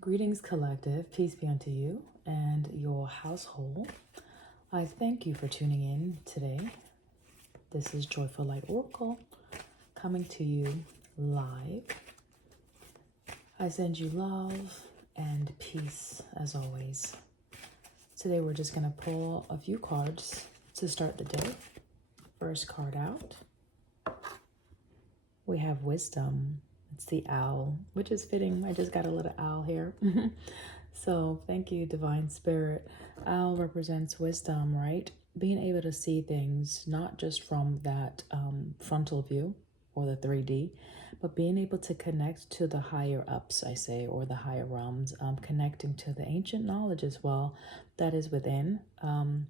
Greetings, collective. Peace be unto you and your household. I thank you for tuning in today. This is Joyful Light Oracle coming to you live. I send you love and peace as always. Today we're just going to pull a few cards to start the day. First card out, we have wisdom. It's the owl, which is fitting. I just got a little owl here. So thank you, Divine Spirit. Owl represents wisdom, right? Being able to see things, not just from that frontal view or the 3D, but being able to connect to the higher ups, I say, or the higher realms, connecting to the ancient knowledge as well that is within. And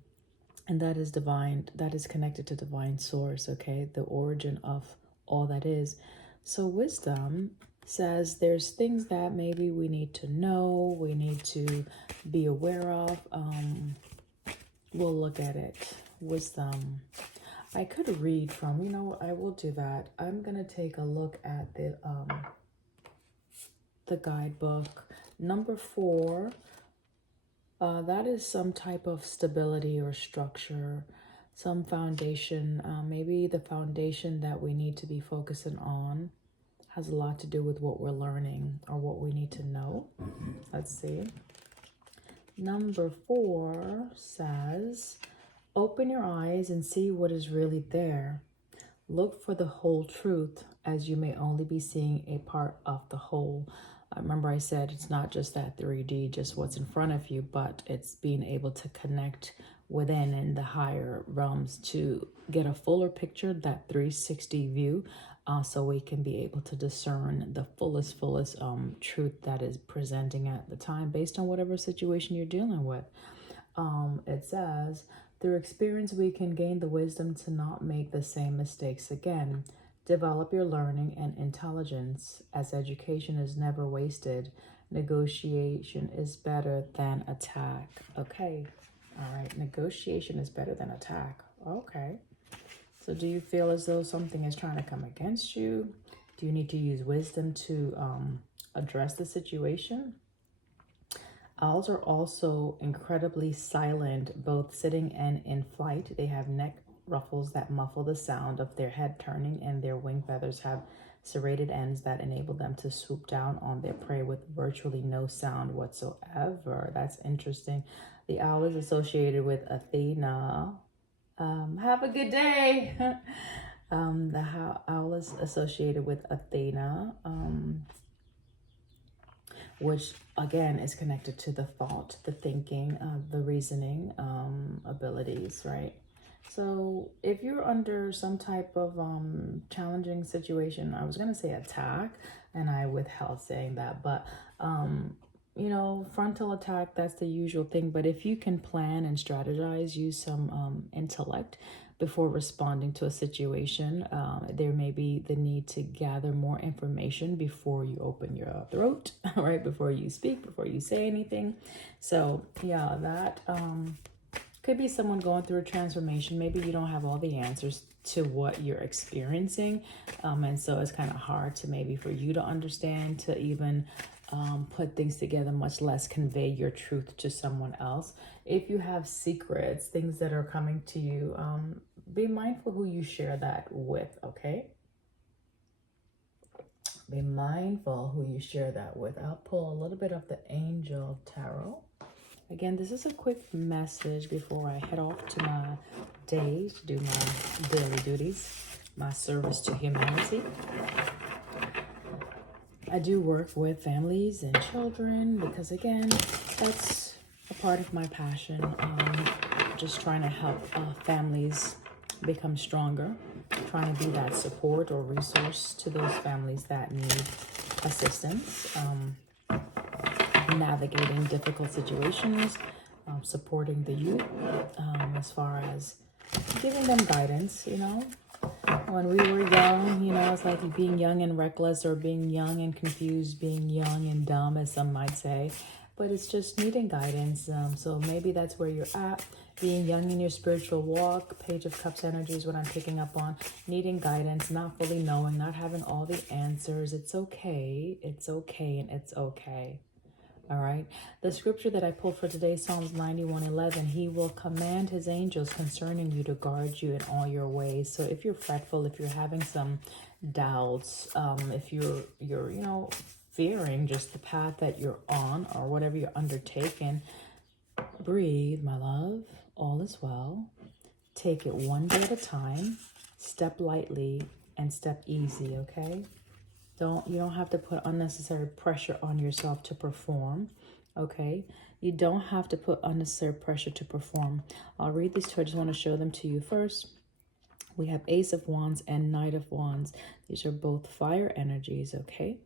that is divine, that is connected to divine source, okay? The origin of all that is. So wisdom says there's things that maybe we need to know, we need to be aware of. We'll look at it. Wisdom. I could read from, I will do that. I'm going to take a look at the guidebook. Number 4, that is some type of stability or structure, some foundation. Maybe the foundation that we need to be focusing on has a lot to do with what we're learning or what we need to know. Let's see. Number 4 says, open your eyes and see what is really there. Look for the whole truth, as you may only be seeing a part of the whole. Remember I said it's not just that 3D, just what's in front of you, but it's being able to connect within in the higher realms to get a fuller picture, that 360 view, so we can be able to discern the fullest truth that is presenting at the time based on whatever situation you're dealing with. It says, through experience, we can gain the wisdom to not make the same mistakes again. Develop your learning and intelligence, as education is never wasted. Negotiation is better than attack. Okay. All right. Negotiation is better than attack. Okay. So do you feel as though something is trying to come against you? Do you need to use wisdom to address the situation? Owls are also incredibly silent, both sitting and in flight. They have neck ruffles that muffle the sound of their head turning, and their wing feathers have serrated ends that enable them to swoop down on their prey with virtually no sound whatsoever. That's interesting. The owl is associated with Athena. Have a good day. The owl is associated with Athena, which again is connected to the thought, the thinking, the reasoning abilities, right? So if you're under some type of challenging situation, I was going to say attack, and I withheld saying that, but frontal attack, that's the usual thing. But if you can plan and strategize, use some intellect before responding to a situation, there may be the need to gather more information before you open your throat, right? Before you speak, before you say anything. So yeah, that could be someone going through a transformation. Maybe you don't have all the answers to what you're experiencing. And so it's kind of hard to maybe for you to understand, to even put things together, much less convey your truth to someone else. If you have secrets, things that are coming to you, be mindful who you share that with, okay? Be mindful who you share that with. I'll pull a little bit of the Angel Tarot. Again, this is a quick message before I head off to my day to do my daily duties, my service to humanity. I do work with families and children because, again, that's a part of my passion. Just trying to help families become stronger, trying to be that support or resource to those families that need assistance, navigating difficult situations, supporting the youth as far as giving them guidance, When we were young, it's like being young and reckless, or being young and confused, being young and dumb, as some might say. But it's just needing guidance. So maybe that's where you're at. Being young in your spiritual walk, Page of Cups energy is what I'm picking up on. Needing guidance, not fully knowing, not having all the answers. It's okay. It's okay, and it's okay. All right. The scripture that I pulled for today, Psalms 91:11, he will command his angels concerning you to guard you in all your ways. So if you're fretful, if you're having some doubts, if you're, fearing just the path that you're on or whatever you're undertaking, breathe, my love. All is well. Take it one day at a time. Step lightly and step easy, okay? You don't have to put unnecessary pressure on yourself to perform, okay? You don't have to put unnecessary pressure to perform. I'll read these two. I just want to show them to you first. We have Ace of Wands and Knight of Wands. These are both fire energies, okay?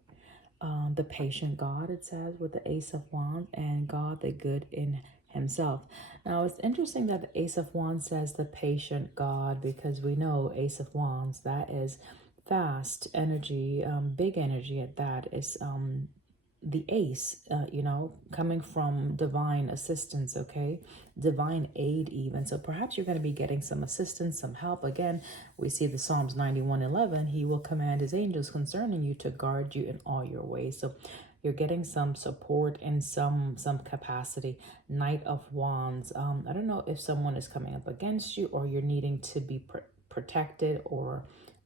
The patient God, it says, with the Ace of Wands, and God the good in himself. Now, it's interesting that the Ace of Wands says the patient God, because we know Ace of Wands, that is fast energy, big energy at that, is the ace, coming from divine assistance, okay? Divine aid even. So perhaps you're going to be getting some assistance, some help. Again, we see the Psalms 91:11. He will command his angels concerning you to guard you in all your ways. So you're getting some support in some capacity. Knight of Wands. I don't know if someone is coming up against you or you're needing to be protected or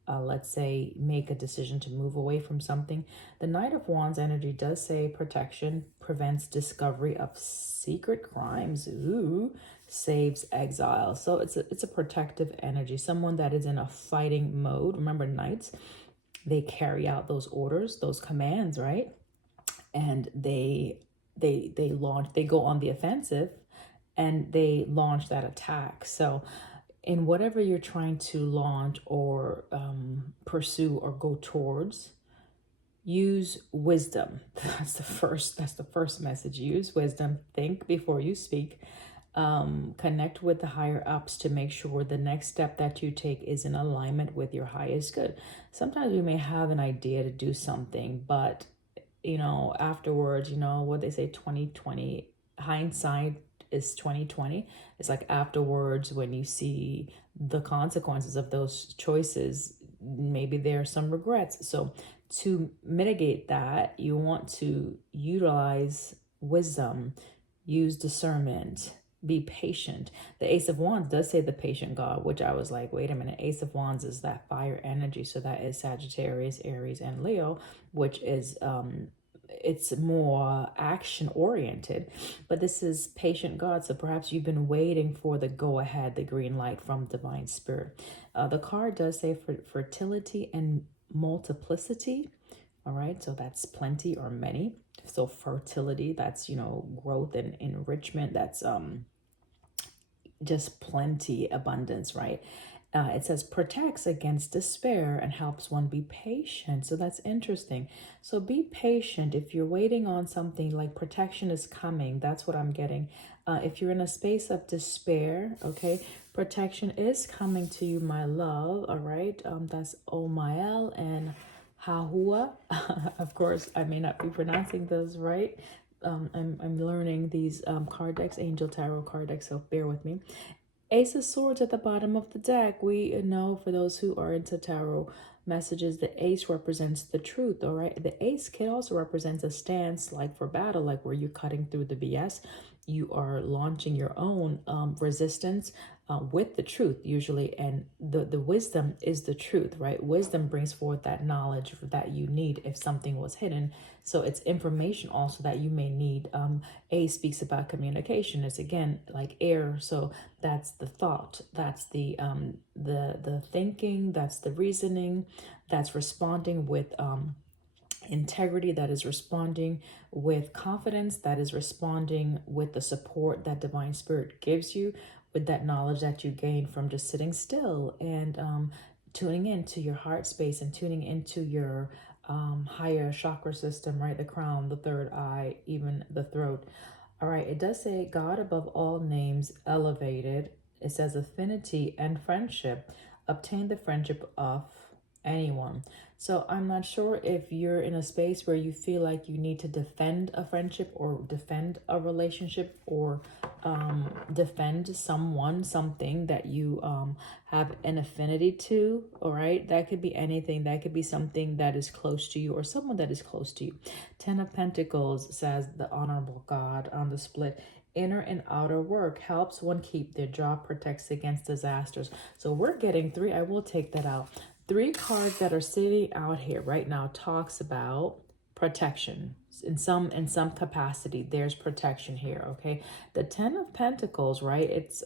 let's say, make a decision to move away from something. The Knight of Wands energy does say protection prevents discovery of secret crimes. Ooh, saves exile. So it's a protective energy. Someone that is in a fighting mode. Remember, knights, they carry out those orders, those commands, right? And they launch. They go on the offensive, and they launch that attack. So in whatever you're trying to launch or pursue or go towards, use wisdom. That's the first message. Use wisdom. Think before you speak. Connect with the higher ups to make sure the next step that you take is in alignment with your highest good. Sometimes we may have an idea to do something, but afterwards, what they say, 2020 hindsight is 2020. It's like afterwards, when you see the consequences of those choices, maybe there are some regrets. So to mitigate that, you want to utilize wisdom, use discernment, be patient. The Ace of Wands does say the patient God, which I was like, wait a minute, Ace of Wands is that fire energy. So that is Sagittarius, Aries, and Leo, which is it's more action oriented, but this is patient God. So perhaps you've been waiting for the go ahead, the green light from divine spirit. The card does say fertility and multiplicity. All right, so that's plenty or many. So fertility, that's growth and enrichment. That's just plenty, abundance, right? It says protects against despair and helps one be patient. So that's interesting. So be patient. If you're waiting on something, like protection is coming, that's what I'm getting. If you're in a space of despair, okay, protection is coming to you, my love. All right. That's Omael and Hahua. Of course, I may not be pronouncing those right. I'm learning these card decks, Angel Tarot card decks, so bear with me. Ace of Swords at the bottom of the deck. We know, for those who are into tarot messages, the ace represents the truth, all right? The ace can also represent a stance, like for battle, like where you're cutting through the BS. You are launching your own resistance with the truth, usually. And the wisdom is the truth, right? Wisdom brings forth that knowledge that you need if something was hidden. So it's information also that you may need. A speaks about communication. It's again like air. So that's the thought. That's the thinking. That's the reasoning. That's responding with integrity, that is responding with confidence, that is responding with the support that divine spirit gives you, with that knowledge that you gain from just sitting still and tuning into your heart space and tuning into your higher chakra system, right? The crown, the third eye, even the throat. All right, it does say God above all names elevated. It says affinity and friendship. Obtain the friendship of anyone. So I'm not sure if you're in a space where you feel like you need to defend a friendship or defend a relationship or defend someone, something that you have an affinity to. All right, that could be anything. That could be something that is close to you or someone that is close to you. 10 of Pentacles says the honorable God on the split. Inner and outer work helps one keep their job, protects against disasters. So we're getting 3. I will take that out. 3 cards that are sitting out here right now talks about protection in some capacity. There's protection here. Okay, the 10 of Pentacles, right? It's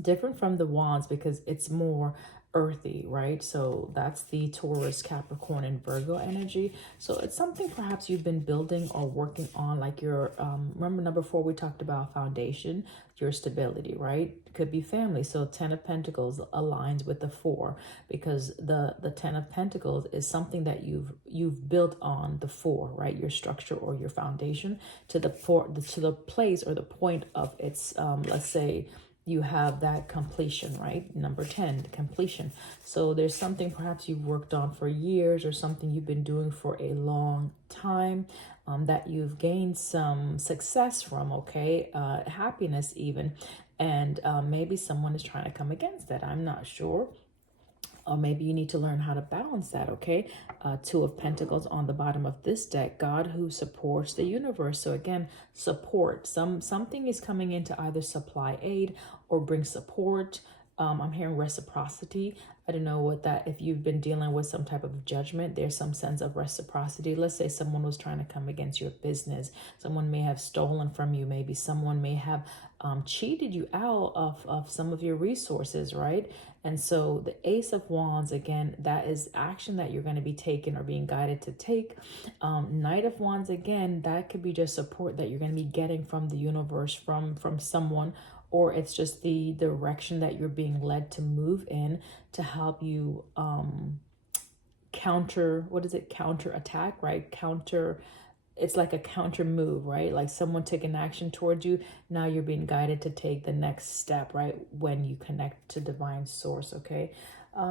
different from the Wands because it's more earthy, right? So that's the Taurus, Capricorn, and Virgo energy. So it's something perhaps you've been building or working on, like your remember number 4, we talked about foundation, your stability, right? It could be family. So 10 of Pentacles aligns with the 4 because the 10 of Pentacles is something that you've built on the 4, right? Your structure or your foundation to the place or the point of its let's say you have that completion, right? Number 10, completion. So there's something perhaps you've worked on for years or something you've been doing for a long time that you've gained some success from, okay? Happiness even. And maybe someone is trying to come against that. I'm not sure. Or maybe you need to learn how to balance that, okay? 2 of Pentacles on the bottom of this deck. God who supports the universe. So again, support. Something is coming in to either supply aid or bring support. I'm hearing reciprocity. I don't know what that, if you've been dealing with some type of judgment, there's some sense of reciprocity. Let's say someone was trying to come against your business. Someone may have stolen from you. Maybe someone may have cheated you out of some of your resources, right? And so the Ace of Wands, again, that is action that you're going to be taking or being guided to take. Knight of Wands, again, that could be just support that you're going to be getting from the universe, from someone, or it's just the direction that you're being led to move in to help you counter, what is it? Counter attack, right? It's like a counter move, right? Like someone took an action towards you. Now you're being guided to take the next step, right? When you connect to divine source, okay?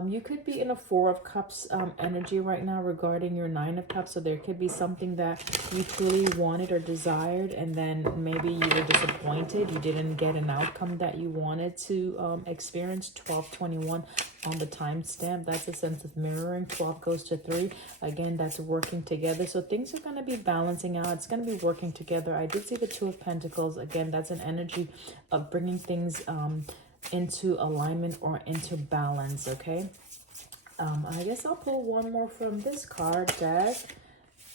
You could be in a 4 of Cups energy right now regarding your 9 of Cups. So there could be something that you truly wanted or desired, and then maybe you were disappointed. You didn't get an outcome that you wanted to experience. 1221 on the timestamp. That's a sense of mirroring. 12 goes to 3. Again, that's working together. So things are going to be balancing out. It's going to be working together. I did see the 2 of Pentacles. Again, that's an energy of bringing things into alignment or into balance, okay? I guess I'll pull one more from this card deck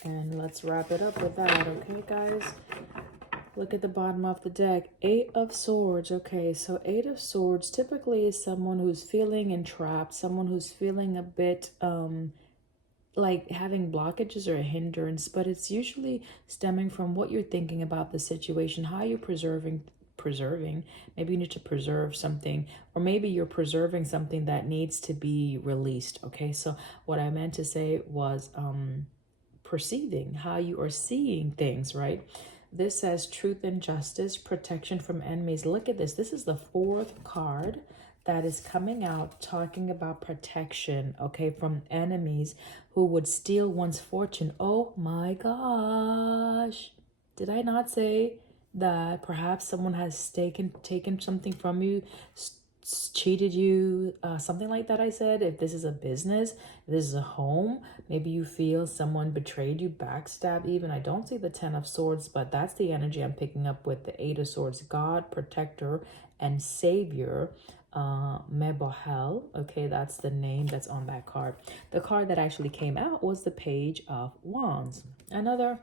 and let's wrap it up with that, okay, guys? Look at the bottom of the deck. 8 of Swords. Okay, so 8 of Swords typically is someone who's feeling entrapped, someone who's feeling a bit like having blockages or a hindrance, but it's usually stemming from what you're thinking about the situation, how you're preserving. Maybe you need to preserve something, or maybe you're preserving something that needs to be released. Okay, so what I meant to say was perceiving, how you are seeing things, right? This says truth and justice, protection from enemies. Look at this. This is the 4th card that is coming out talking about protection, okay, from enemies who would steal one's fortune. Oh my gosh. Did I not say that perhaps someone has taken something from you, cheated you, something like that? I said, if this is a business, if this is a home, maybe you feel someone betrayed you, backstab even. I don't see the 10 of Swords, but that's the energy I'm picking up with the 8 of Swords. God, protector, and savior. Mebohel, okay, that's the name that's on that card. The card that actually came out was the Page of Wands. Another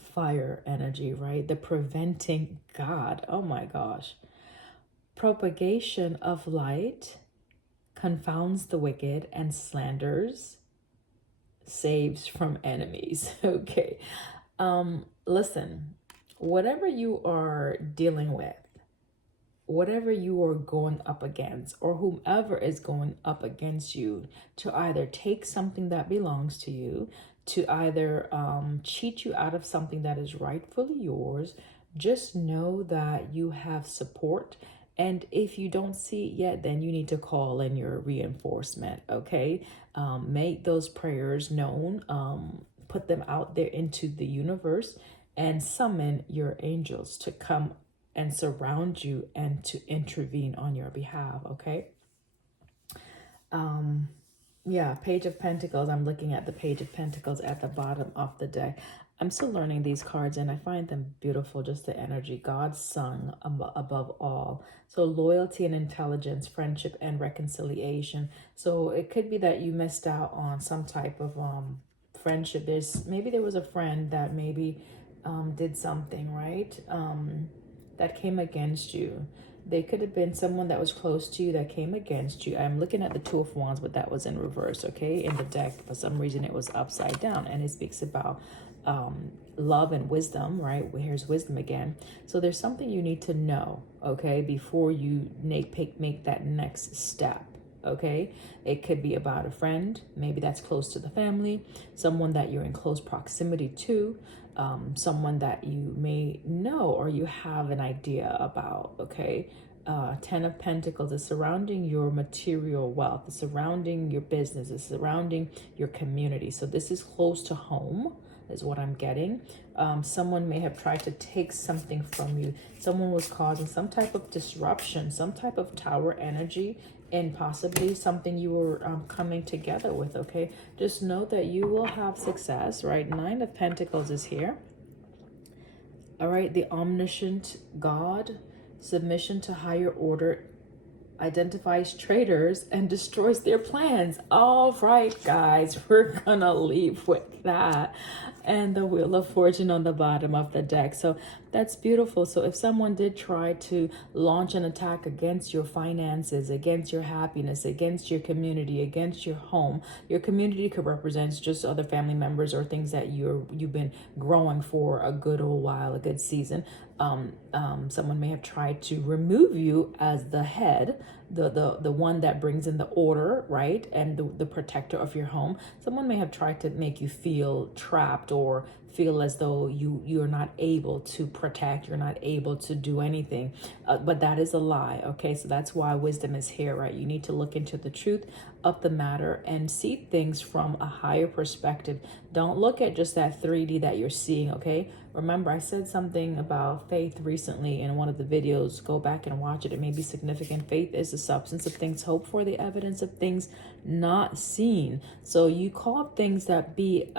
fire energy, right? The preventing God. Oh my gosh. Propagation of light confounds the wicked and slanders saves from enemies. Okay. Listen, whatever you are dealing with, whatever you are going up against, or whomever is going up against you, to either take something that belongs to you, to either cheat you out of something that is rightfully yours, just know that you have support And if you don't see it yet, then you need to call in your reinforcement, okay? Make those prayers known, put them out there into the universe, and summon your angels to come and surround you and to intervene on your behalf, okay? Yeah, Page of Pentacles. I'm looking at the Page of Pentacles at the bottom of the deck. I'm still learning these cards and I find them beautiful, just the energy. God's Son above all. So loyalty and intelligence, friendship and reconciliation. So it could be that you missed out on some type of friendship. Maybe there was a friend that maybe did something, right? That came against you. They could have been someone that was close to you that came against you. I'm looking at the Two of Wands, but that was in reverse, okay? In the deck, for some reason, it was upside down. And it speaks about love and wisdom, right? Here's wisdom again. So there's something you need to know, okay? Before you make that next step, okay? It could be about a friend. Maybe that's close to the family. Someone that you're in close proximity to. Someone that you may know or you have an idea about, okay? Ten of Pentacles is surrounding your material wealth, it's surrounding your business, it's surrounding your community. So this is close to home, is what I'm getting. Someone may have tried to take something from you. Someone was causing some type of disruption, some type of tower energy, and possibly something you were coming together with, okay? Just know that you will have success, right? Nine of Pentacles is here. All right, the omniscient God, submission to higher order, identifies traitors and destroys their plans. All right, guys, we're gonna leave with that. And the Wheel of Fortune on the bottom of the deck. So that's beautiful. So if someone did try to launch an attack against your finances, against your happiness, against your community, against your home, your community could represent just other family members or things that you've been growing for a good old while, a good season. Someone may have tried to remove you as the head, the one that brings in the order, right? And the protector of your home. Someone may have tried to make you feel trapped or feel as though you're not able to protect, you're not able to do anything. But that is a lie, okay? So that's why wisdom is here, right? You need to look into the truth of the matter and see things from a higher perspective. Don't look at just that 3D that you're seeing, okay? Remember, I said something about faith recently in one of the videos. Go back and watch it. It may be significant. Faith is the substance of things hoped for, the evidence of things not seen. So you call things that be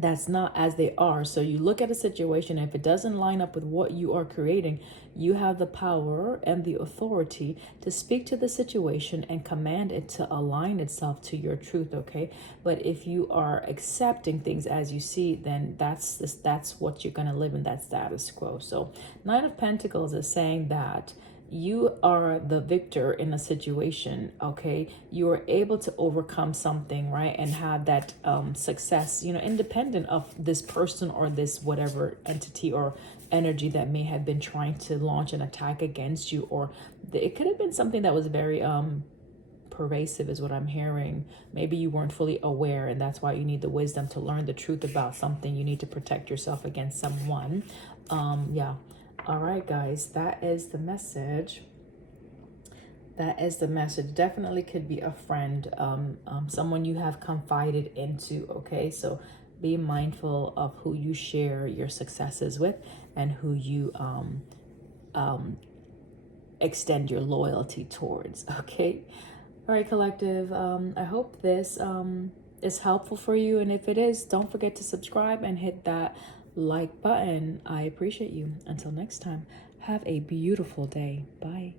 that's not as they are. So you look at a situation, if it doesn't line up with what you are creating, you have the power and the authority to speak to the situation and command it to align itself to your truth, okay? But if you are accepting things as you see, then that's what you're going to live in, that status quo. So Nine of Pentacles is saying that you are the victor in a situation, okay? You are able to overcome something, right? And have that success, independent of this person or this whatever entity or energy that may have been trying to launch an attack against you. Or it could have been something that was very pervasive is what I'm hearing. Maybe you weren't fully aware, and that's why you need the wisdom to learn the truth about something. You need to protect yourself against someone. Yeah. All right, guys, that is the message. That is the message. Definitely could be a friend, someone you have confided into, okay? So be mindful of who you share your successes with and who you extend your loyalty towards, okay? All right, collective, I hope this is helpful for you. And if it is, don't forget to subscribe and hit that like button. I appreciate you. Until next time, have a beautiful day. Bye.